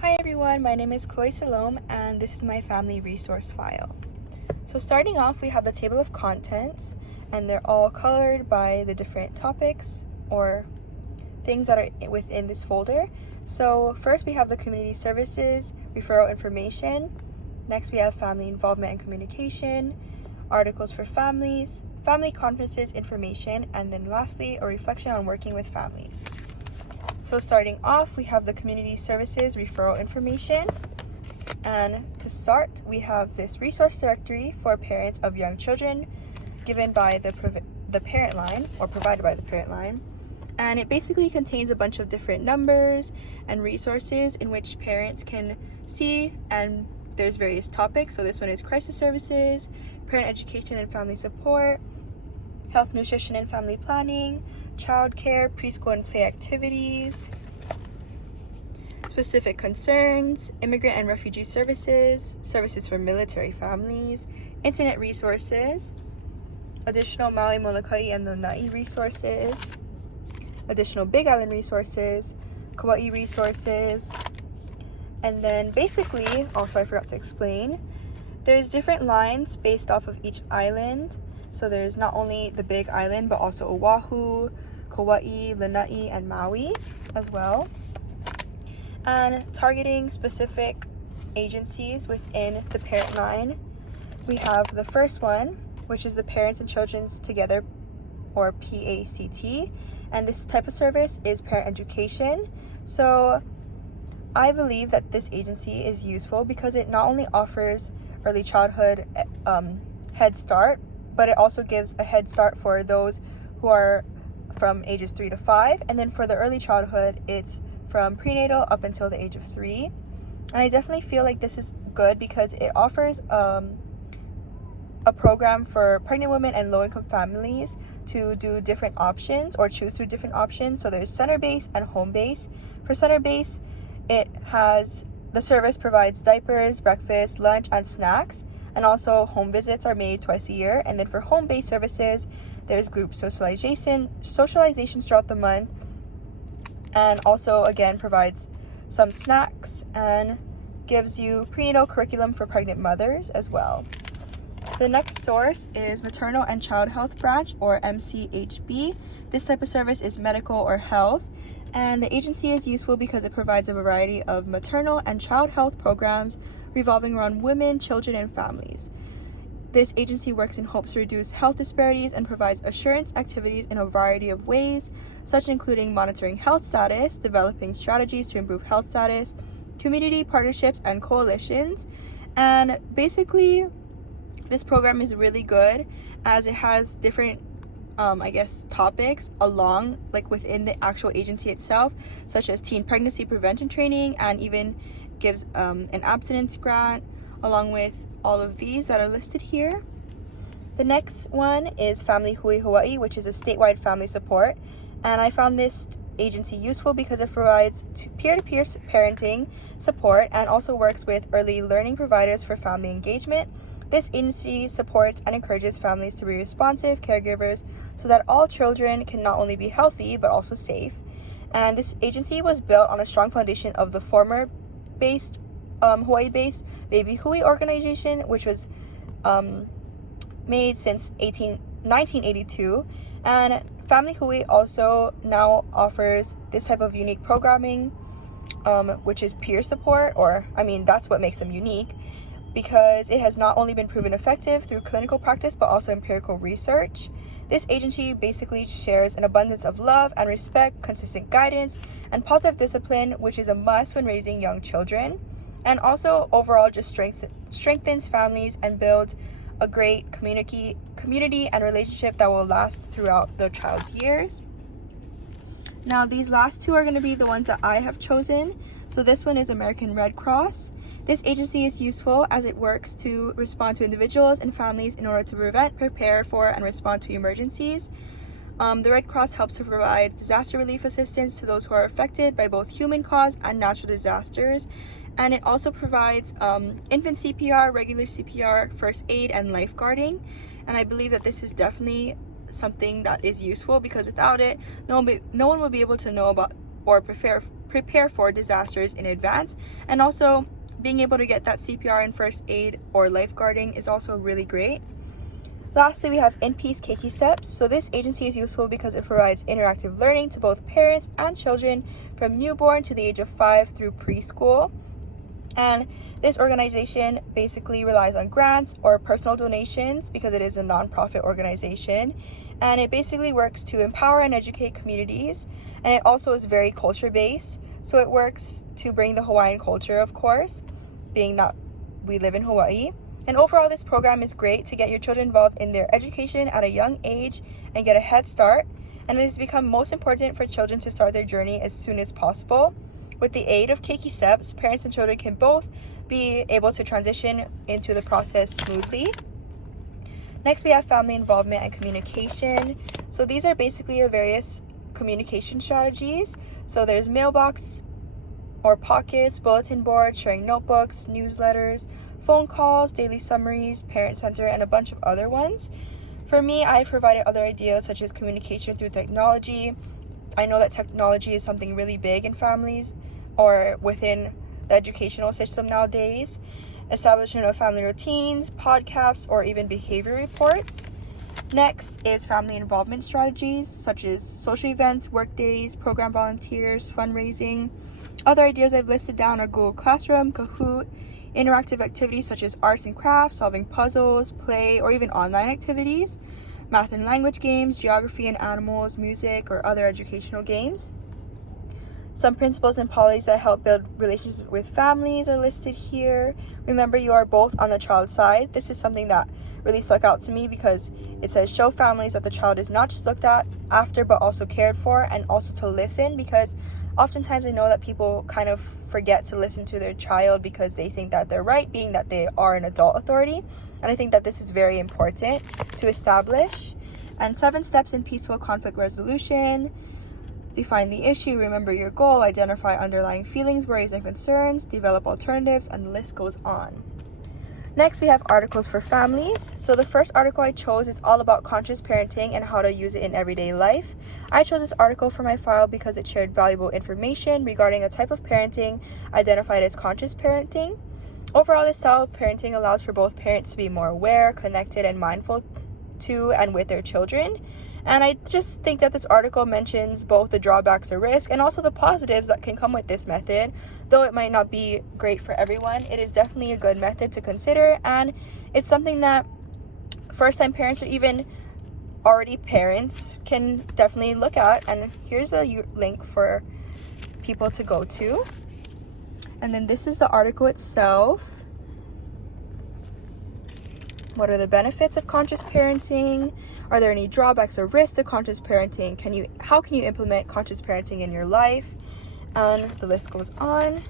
Hi everyone, my name is Chloe Salome and this is my family resource file. So starting off, we have the table of contents and they're all colored by the different topics or things that are within this folder. So first we have the community services, referral information. Next we have family involvement and communication, articles for families, family conferences information, and then lastly a reflection on working with families. So starting off, we have the community services referral information. And to start, we have this resource directory for parents of young children given by the parent line or provided by the parent line. And it basically contains a bunch of different numbers and resources in which parents can see, and there's various topics. So this one is crisis services, parent education and family support, health, nutrition and family planning, childcare, preschool and play activities, specific concerns, immigrant and refugee services, services for military families, internet resources, additional Maui, Molokai, and Lanai resources, additional Big Island resources, Kauai resources, and then basically, also I forgot to explain, there's different lines based off of each island. So there's not only the Big Island, but also Oahu, Kauai, Lanai, and Maui as well. And targeting specific agencies within the parent line, we have the first one, which is the Parents and Children's Together, or PACT. And this type of service is parent education. So I believe that this agency is useful because it not only offers early childhood head start, but it also gives a head start for those who are from ages 3 to 5. And then for the early childhood, it's from prenatal up until the age of 3. And I definitely feel like this is good because it offers a program for pregnant women and low-income families to do different options or choose through different options. So there's center-based and home-based. For center-based, the service provides diapers, breakfast, lunch, and snacks. And also home visits are made twice a year. And then for home-based services, there's group socializations throughout the month, and also again provides some snacks and gives you prenatal curriculum for pregnant mothers as well. The next source is Maternal and Child Health Branch, or MCHB. This type of service is medical or health, and the agency is useful because it provides a variety of maternal and child health programs revolving around women, children, and families. This agency works in hopes to reduce health disparities and provides assurance activities in a variety of ways, such including monitoring health status, developing strategies to improve health status, community partnerships and coalitions. And basically, this program is really good as it has different topics along within the actual agency itself, such as teen pregnancy prevention training, and even gives an abstinence grant along with all of these that are listed here. The next one is Family Hui Hawaii, which is a statewide family support, and I found this agency useful because it provides peer-to-peer parenting support and also works with early learning providers for family engagement. This agency supports and encourages families to be responsive caregivers so that all children can not only be healthy but also safe. And this agency was built on a strong foundation of the former Hawaii-based Baby Hui organization, which was made since 1982. And Family Hui also now offers this type of unique programming, which is peer support, that's what makes them unique, because it has not only been proven effective through clinical practice but also empirical research. This agency basically shares an abundance of love and respect, consistent guidance, and positive discipline, which is a must when raising young children, and also overall just strengthens families and builds a great community and relationship that will last throughout the child's years. Now, these last two are going to be the ones that I have chosen. So this one is American Red Cross. This agency is useful as it works to respond to individuals and families in order to prevent, prepare for, and respond to emergencies. The Red Cross helps to provide disaster relief assistance to those who are affected by both human-caused and natural disasters. And it also provides infant CPR, regular CPR, first aid, and lifeguarding. And I believe that this is definitely something that is useful because without it, no one will be able to know about or prepare prepare for disasters in advance, and also being able to get that CPR and first aid or lifeguarding is also really great. Lastly, we have In Peace Keiki Steps. So this agency is useful because it provides interactive learning to both parents and children from newborn to the age of 5 through preschool. And this organization basically relies on grants or personal donations because it is a nonprofit organization. And it basically works to empower and educate communities. And it also is very culture-based. So it works to bring the Hawaiian culture, of course, being that we live in Hawaii. And overall, this program is great to get your children involved in their education at a young age and get a head start. And it has become most important for children to start their journey as soon as possible. With the aid of Keiki Steps, parents and children can both be able to transition into the process smoothly. Next, we have family involvement and communication. So these are basically various communication strategies. So there's mailbox or pockets, bulletin boards, sharing notebooks, newsletters, phone calls, daily summaries, parent center, and a bunch of other ones. For me, I've provided other ideas such as communication through technology. I know that technology is something really big in families or within the educational system nowadays. Establishment of family routines, podcasts, or even behavior reports. Next is family involvement strategies such as social events, work days, program volunteers, fundraising. Other ideas I've listed down are Google Classroom, Kahoot, interactive activities such as arts and crafts, solving puzzles, play, or even online activities, math and language games, geography and animals, music, or other educational games. Some principles and policies that help build relationships with families are listed here. Remember, you are both on the child's side. This is something that really stuck out to me because it says show families that the child is not just looked at after but also cared for, and also to listen, because oftentimes I know that people kind of forget to listen to their child because they think that they're right, being that they are an adult authority. And I think that this is very important to establish. And 7 steps in peaceful conflict resolution. Define the issue, remember your goal, identify underlying feelings, worries, and concerns, develop alternatives, and the list goes on. Next, we have articles for families. So the first article I chose is all about conscious parenting and how to use it in everyday life. I chose this article for my file because it shared valuable information regarding a type of parenting identified as conscious parenting. Overall, this style of parenting allows for both parents to be more aware, connected, and mindful to and with their children. And I just think that this article mentions both the drawbacks or risk and also the positives that can come with this method. Though it might not be great for everyone, it is definitely a good method to consider, and it's something that first-time parents or even already parents can definitely look at. And here's a link for people to go to. And then this is the article itself. What are the benefits of conscious parenting? Are there any drawbacks or risks to conscious parenting? How can you implement conscious parenting in your life? And the list goes on.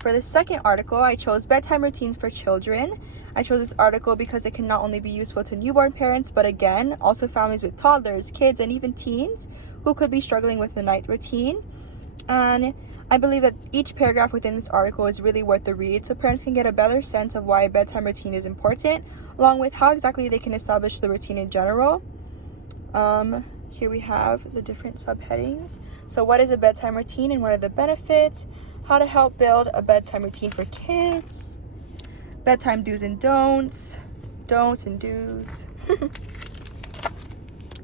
For the second article, I chose bedtime routines for children. I chose this article because it can not only be useful to newborn parents, but again, also families with toddlers, kids, and even teens who could be struggling with the night routine. And I believe that each paragraph within this article is really worth the read, so parents can get a better sense of why a bedtime routine is important, along with how exactly they can establish the routine in general. Here we have the different subheadings. So what is a bedtime routine and what are the benefits? How to help build a bedtime routine for kids. Bedtime do's and don'ts. Don'ts and do's.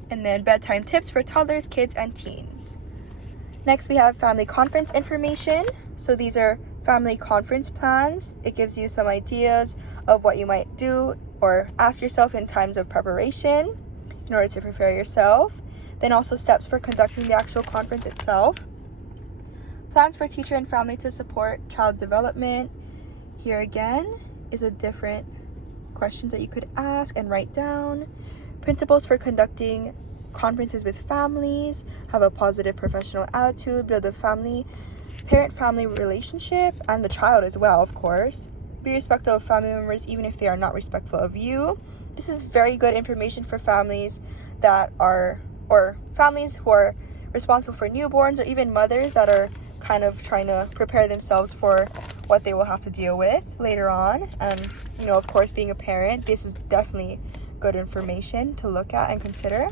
And then bedtime tips for toddlers, kids, and teens. Next, we have family conference information. So these are family conference plans. It gives you some ideas of what you might do or ask yourself in times of preparation in order to prepare yourself. Then also steps for conducting the actual conference itself. Plans for teacher and family to support child development. Here again is a different questions that you could ask and write down. Principles for conducting conferences with families. Have a positive professional attitude. Build a parent-family relationship and the child as well, of course. Be respectful of family members even if they are not respectful of you. This is very good information for families that are, or families who are responsible for newborns, or even mothers that are kind of trying to prepare themselves for what they will have to deal with later on. And, of course, being a parent, this is definitely good information to look at and consider.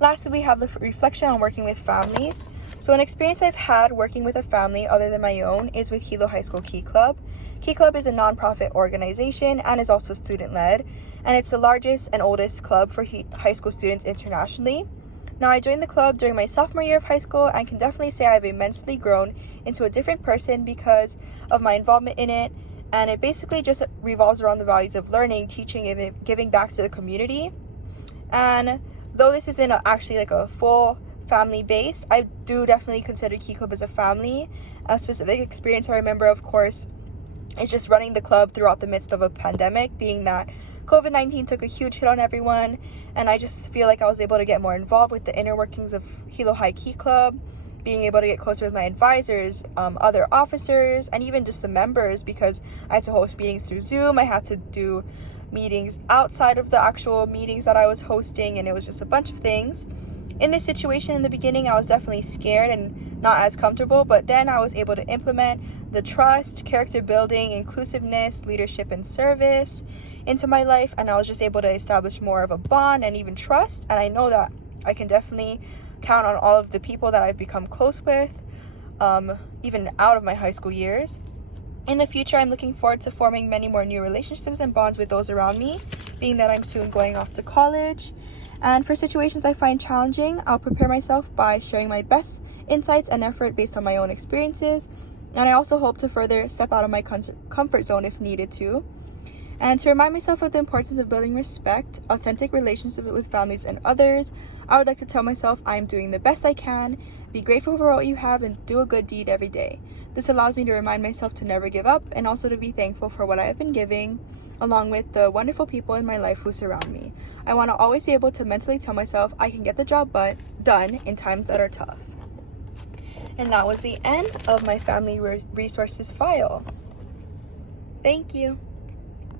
Lastly, we have the reflection on working with families. So an experience I've had working with a family other than my own is with Hilo High School Key Club. Key Club is a nonprofit organization and is also student-led, and it's the largest and oldest club for high school students internationally. Now, I joined the club during my sophomore year of high school and can definitely say I've immensely grown into a different person because of my involvement in it, and it basically just revolves around the values of learning, teaching, and giving back to the community. And though this isn't actually like a full family based, I do definitely consider Key Club as a family. A specific experience I remember, of course, is just running the club throughout the midst of a pandemic, being that COVID-19 took a huge hit on everyone, and I just feel like I was able to get more involved with the inner workings of Hilo High Key Club, being able to get closer with my advisors, other officers, and even just the members, because I had to host meetings through Zoom. I had to do meetings outside of the actual meetings that I was hosting, and it was just a bunch of things. In this situation in the beginning, I was definitely scared and not as comfortable, but then I was able to implement the trust, character building, inclusiveness, leadership, and service into my life, and I was just able to establish more of a bond and even trust. And I know that I can definitely count on all of the people that I've become close with, even out of my high school years. In the future, I'm looking forward to forming many more new relationships and bonds with those around me, being that I'm soon going off to college. And for situations I find challenging, I'll prepare myself by sharing my best insights and effort based on my own experiences. And I also hope to further step out of my comfort zone if needed to. And to remind myself of the importance of building respect, authentic relationships with families and others, I would like to tell myself I'm doing the best I can, be grateful for what you have, and do a good deed every day. This allows me to remind myself to never give up and also to be thankful for what I have been giving, along with the wonderful people in my life who surround me. I want to always be able to mentally tell myself I can get the job done in times that are tough. And that was the end of my family resources file. Thank you.